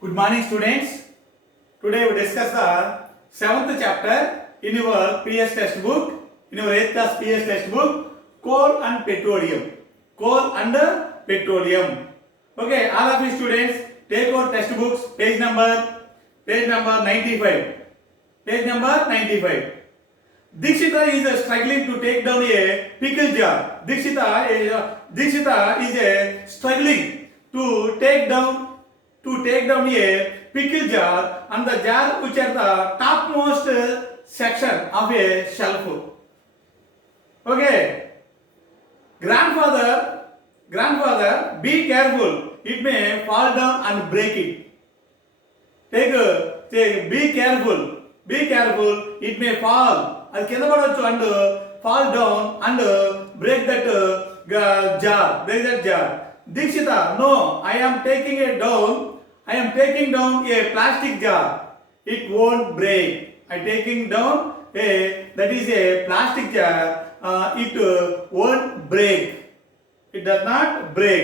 Good morning, students. Today we discuss the seventh chapter in your PS textbook, in your 8th class PS textbook, coal and petroleum. Coal and petroleum. Okay, all of you students, take your textbooks, page number 95. Page number 95. Dikshita is struggling to take down a pickle jar. Dikshita is struggling to take down a pickle jar, and the jar which are the topmost section of a shelf. Okay, grandfather, be careful. It may fall down and break it. Be careful. It may fall. అది కింద పడవచ్చు and fall down and break that jar. Dikshita, no, I am taking down a plastic jar. It won't break. I taking down that is a plastic jar. It won't break. It does not break.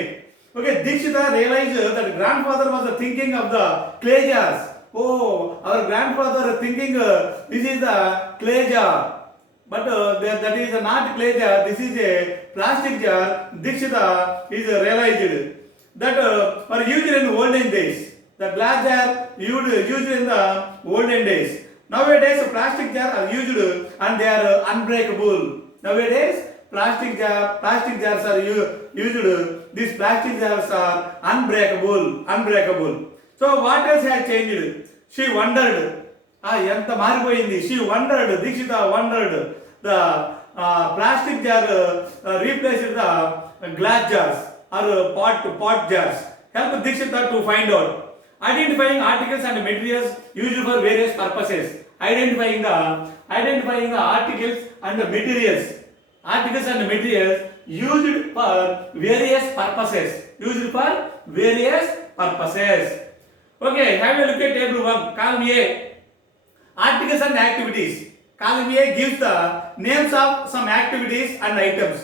Okay, Dikshita realized that grandfather was thinking of the clay jars. Oh, our grandfather thinking this is the clay jar, but that is not clay jar. This is a plastic jar. Dikshita is realized that were used in olden days. The glass jar used in the olden days. Nowadays, plastic jar are used and they are unbreakable. Nowadays, plastic jars are used. These plastic jars are unbreakable. So what else has changed? She wondered. ఎంత మారిపోయింది. She wondered. Dikshita wondered. The plastic jar replaced the glass jars or pot jars. Help Dikshita to find out. Identifying articles and materials used for various purposes. Identifying the articles and materials. Articles and materials used for various purposes. Okay, have a look at table 1, column A. Articles and activities. Column A gives the names of some activities and items.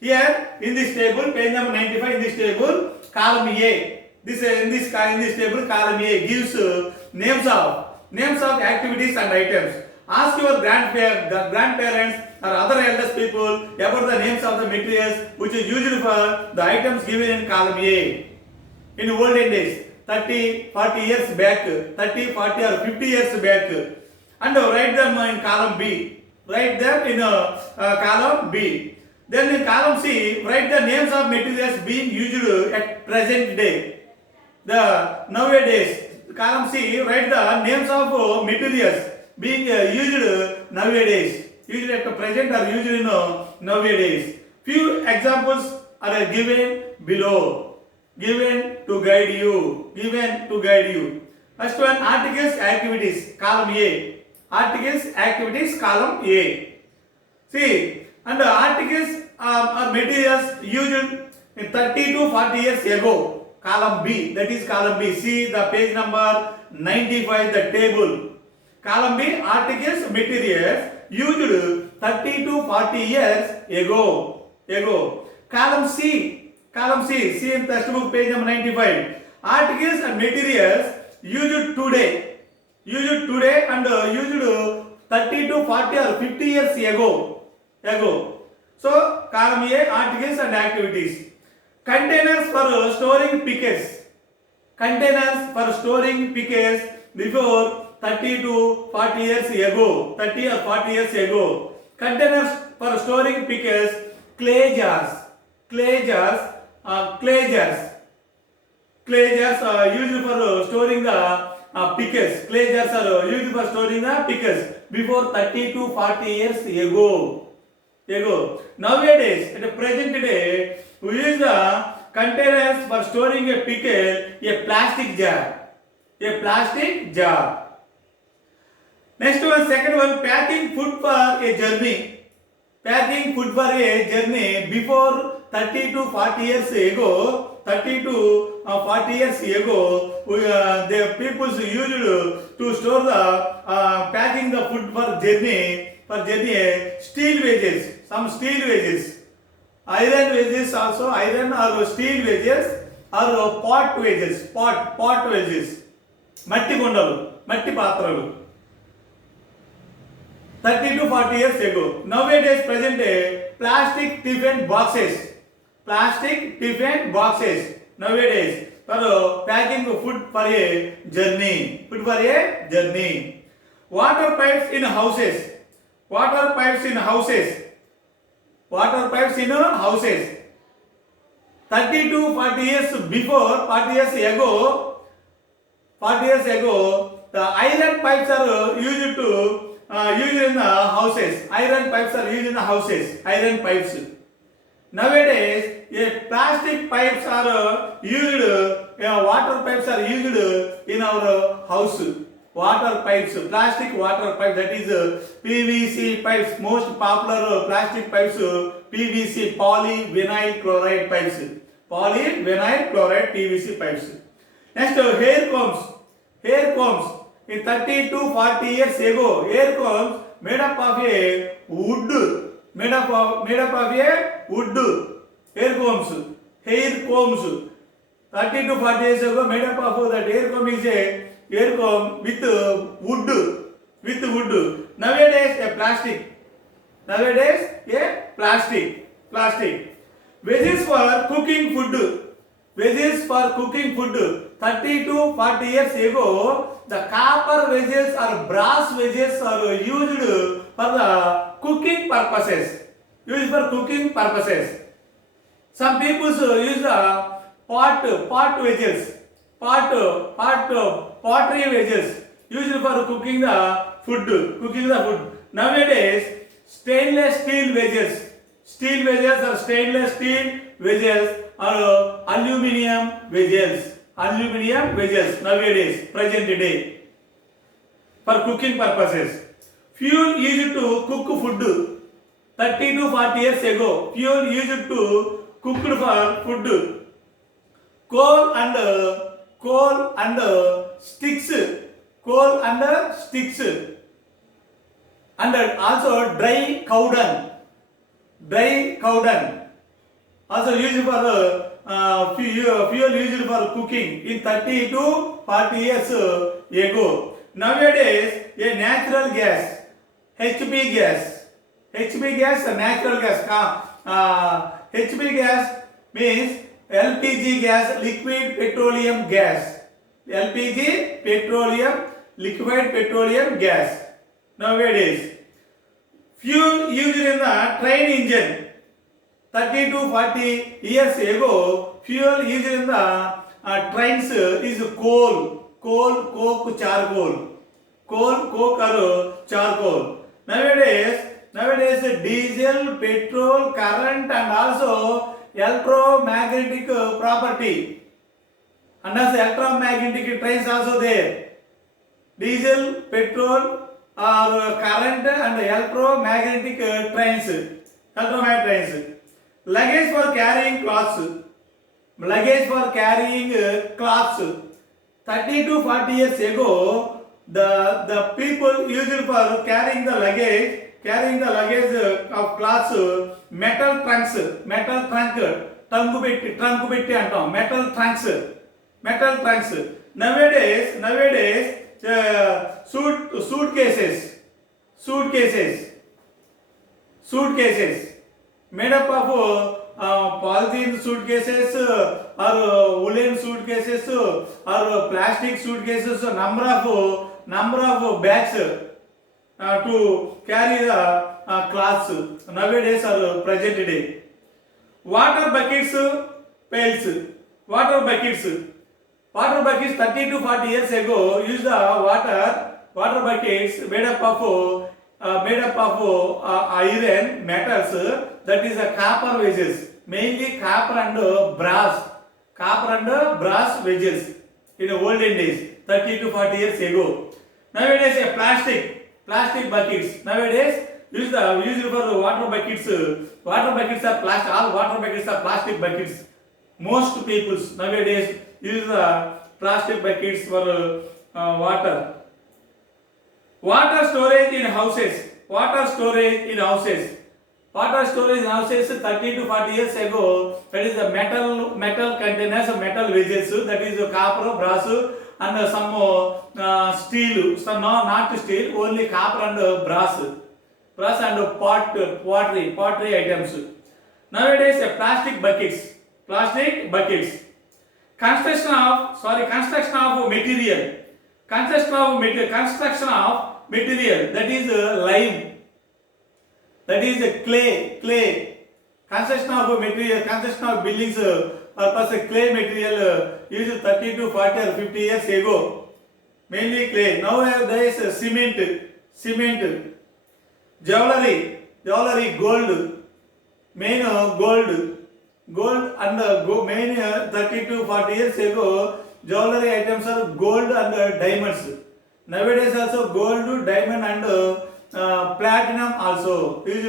Here in this table, page number 95, in this table, column A. In this table, column A gives names of activities and items. Ask your grandparents or other eldest people about the names of the materials which is used for the items given in column A. In olden days, 30, 40 years back, 30, 40 or 50 years back, and write them in column B. Column B. Then in column C, write the names of materials being used at present day. Nowadays, column C, write the names of materials being used nowadays. Used at present or used nowadays. Few examples are given below. Given to guide you. First one, articles, activities, column A. Articles, activities, column A. See, and the articles are materials used in 30 to 40 years ago. Column B, that is column B. See the page number 95, the table. Column B, articles, materials used 30 to 40 years ago. Column C, see in textbook page number 95. Articles and materials used today and used 30 to 40 or 50 years ago. So column A, articles and activities. Containers for storing pickets. Before 30 to 40 years ago. Containers for storing pickets. Clay jars are used for storing the pickles. Clay jars are used for storing the pickles before 30 to 40 years ago. Nowadays, at the present day, we use the containers for storing a pickle, a plastic jar. Next one, second one, packing food for a journey. Before 30 to 40 years ago, the people used to store the packing the food for journey steel wedges, some steel wedges, iron wedges also, iron or steel wedges or pot wedges. మట్టి కుండలు, మట్టి పాత్రలు. 30 to 40 years ago. Nowadays, present day, plastic tiffin boxes. Plastic tiffin boxes. Nowadays, for packing food for a journey. Food for a journey. Water pipes in houses. Water pipes in houses. Water pipes in houses. 30 to 40 years before, 40 years ago, 40 years ago, the iron pipes are used to used in the houses. Iron pipes are used in the houses. Iron pipes. Nowadays, plastic pipes are used. Water pipes are used in our house. Water pipes, plastic water pipe, that is PVC pipes. Most popular plastic pipes, PVC, polyvinyl chloride pipes. Polyvinyl chloride PVC pipes. Next, hair combs. Hair combs. In 30 to 40 years ago, hair combs made up of a wood. Made up of a wood. Hair combs. Hair combs. 30 to 40 years ago, made up of that hair comb is a hair comb with wood. With wood. Nowadays, a plastic. Nowadays, a plastic. Plastic. Vessels for cooking food. Vessels for cooking food. 30 to 40 years ago, the copper vessels or brass vessels are used for the cooking purposes. Used for cooking purposes. Some people use the pot vessels. Pottery vessels used for cooking the food. Cooking the food. Nowadays, stainless steel vessels. Steel vessels or stainless steel vessels or aluminum vessels. Aluminum vessels nowadays, present day, for cooking purposes. Fuel used to cook food. 30 to 40 years ago, fuel used to cook for food. Coal and sticks. Coal and sticks. And also dry cow dung. Dry cow dung. Also used for fuel used for cooking in 30 to 40 years ago. Nowadays, a natural gas, HB gas, natural gas. HB gas means LPG gas, liquid petroleum gas. LPG, petroleum, liquid petroleum gas. Nowadays, fuel used in the train engine. 30 to 40 years ago, fuel used in the trains is coal, coke, charcoal. Coal, coke or charcoal. Nowadays diesel, petrol, current and also electromagnetic property. And also electromagnetic trains also there. Diesel, petrol or current and electromagnetic trains. Electromagnetic trains. Luggage for carrying cloths. Luggage for carrying cloths. 30 to 40 years ago, the people used for carrying the luggage of cloths, metal trunks, trunk betti antam, metal trunks. Nowadays, suitcases. Made up of polythene suitcases or woolen suitcases or plastic suitcases. Number of bags to carry the cloths nowadays or present day. Water buckets, pails. Water buckets 30 to 40 years ago used the water buckets made up of iron metals, that is a copper vessels, mainly copper and brass vessels in the olden days, 30 to 40 years ago. Nowadays a plastic buckets. Nowadays used for the water buckets. Water buckets are plastic. All water buckets are plastic buckets. Most people nowadays use the plastic buckets for water. Water storage in houses. Water storage now says 30 to 40 years ago, that is the metal containers, metal vessels, that is copper, brass, and some steel. So no, not steel, only copper and brass and pottery items. Nowadays, plastic buckets. Construction of material, that is lime. That is clay. Construction of material, construction of buildings purpose clay material used 30 to 40 or 50 years ago. Mainly clay. Nowadays cement, jewelry, gold, main gold and main 30 to 40 years ago, jewelry items are gold and diamonds. Nowadays also gold, diamond and platinum also used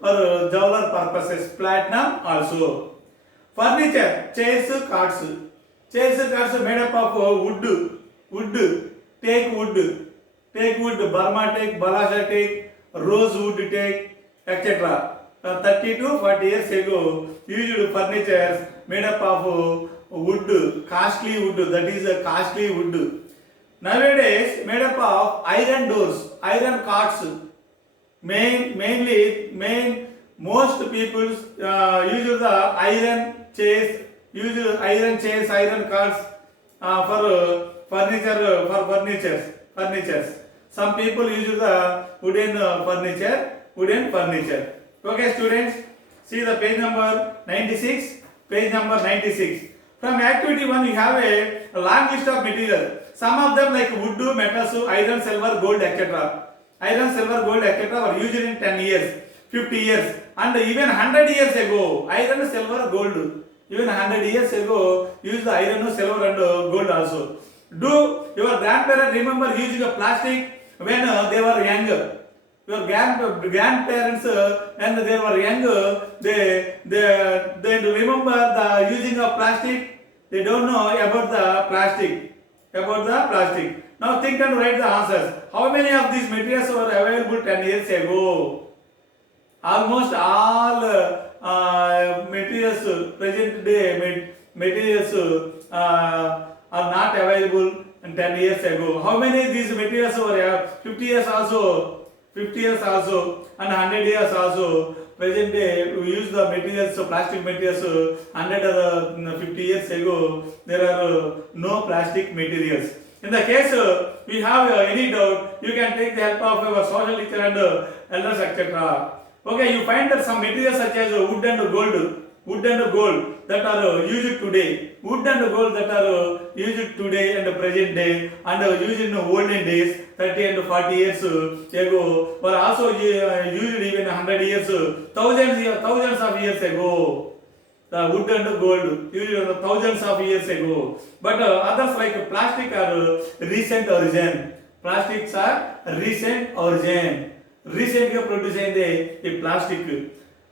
for jeweler purposes. Platinum also. Furniture, chairs, cards made up of wood. Take wood, Burma teak, Balasha teak, rosewood teak, etc. 30 to 40 years ago, used furniture made up of wood, costly wood, that is a costly wood. Nowadays, made up of iron doors, iron carts. Most people use the iron chairs, iron carts for furnitures. Some people use the wooden furniture. Okay, students, see the page number 96. From activity 1, we have a long list of materials. Some of them like wood, metals, iron, silver, gold, etc. Were used in 10 years, 50 years, and even 100 years ago. Iron, silver, gold. Even 100 years ago, used the iron, silver, and gold also. Do your grandparents remember using a plastic when they were young? Your grandparents when they were young, they remember the using of plastic. They don't know about the plastic. Now think and write the answers. How many of these materials were available 10 years ago? Almost all materials, present day materials are not available 10 years ago. How many of these materials were 50 years also and 100 years also? Present day we use the materials, plastic materials 100 or 50 years ago. There are no plastic materials. In the case we have any doubt, you can take the help of our social teacher and elders, etc. Okay, you find that some materials such as wood and gold that are used today. Wood and gold that are used today and present day and used in olden days, 30 and 40 years ago, were also used even 100 years, thousands of years ago. The wood and gold used thousands of years ago. But others like plastic are recent origin. Plastics are recent origin. Recently produced a plastic.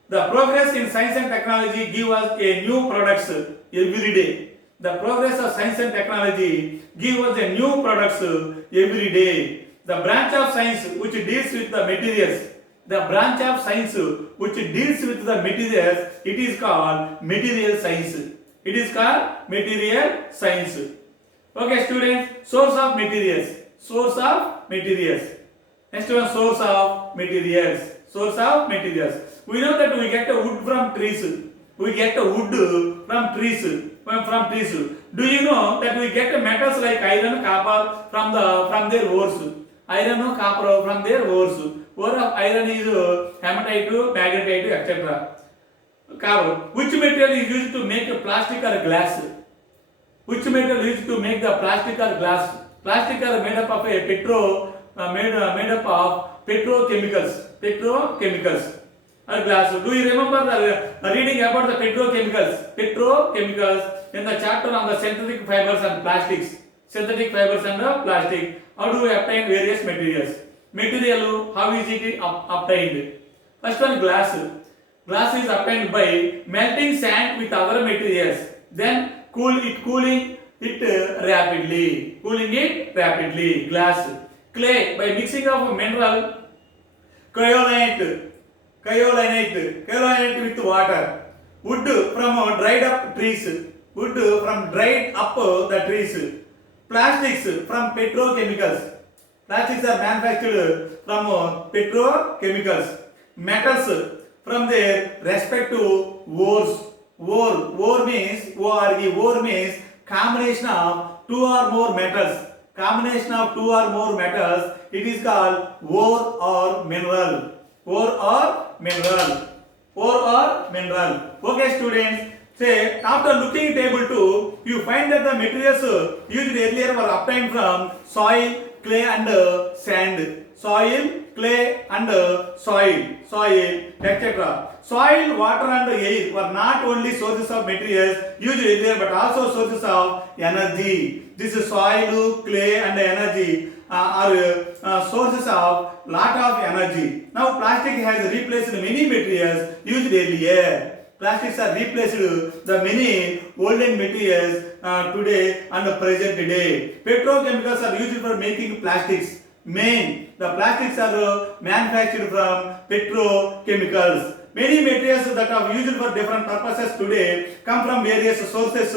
The progress in science and technology give us a new products every day. The progress of science and technology give us a new products every day. The branch of science which deals with the materials, it is called material science. Okay, students, source of materials. Next one, source of materials. We know that we get wood from trees. From trees. Do you know that we get metals like iron, copper from their ores? Iron, copper from their ores. Ore of iron is hematite, magnetite, etc. Copper. Which material is used to make plastic or glass? Plastic are made up of petrochemicals or glass. Do you remember the reading about the petrochemicals in the chapter on the synthetic fibers and plastics? How do we obtain various materials? How is it obtained? First one, glass. Glass is obtained by melting sand with other materials, then cooling it rapidly. Glass. Clay, by mixing of mineral kaolite Kaolinite with water. Wood from dried up trees. Wood from dried up the trees. Plastics from petrochemicals. Plastics are manufactured from petrochemicals. Metals from their respective ores. Ore means ore means combination of two or more metals. Combination of two or more metals. It is called ore or mineral. Ore or mineral. Ore or mineral. Okay, students. Say after looking at table 2, you find that the materials used earlier were obtained from soil, clay and sand. Soil, clay and soil, etc. Soil, water and air were not only sources of materials used earlier but also sources of energy. This is soil, clay and energy are sources of lot of energy. Now plastic has replaced many materials used earlier. Plastics are replaced the many olden materials today and present day. Petrochemicals are used for making plastics. The plastics are manufactured from petrochemicals. Many materials that are used for different purposes today come from various sources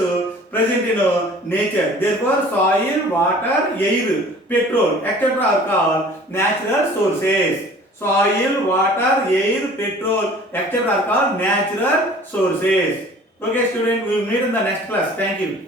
present in nature. Therefore, soil, water, air, petrol, etc. are called natural sources. Soil, water, air, petrol, etc. are called natural sources. Okay, student, we will meet in the next class. Thank you.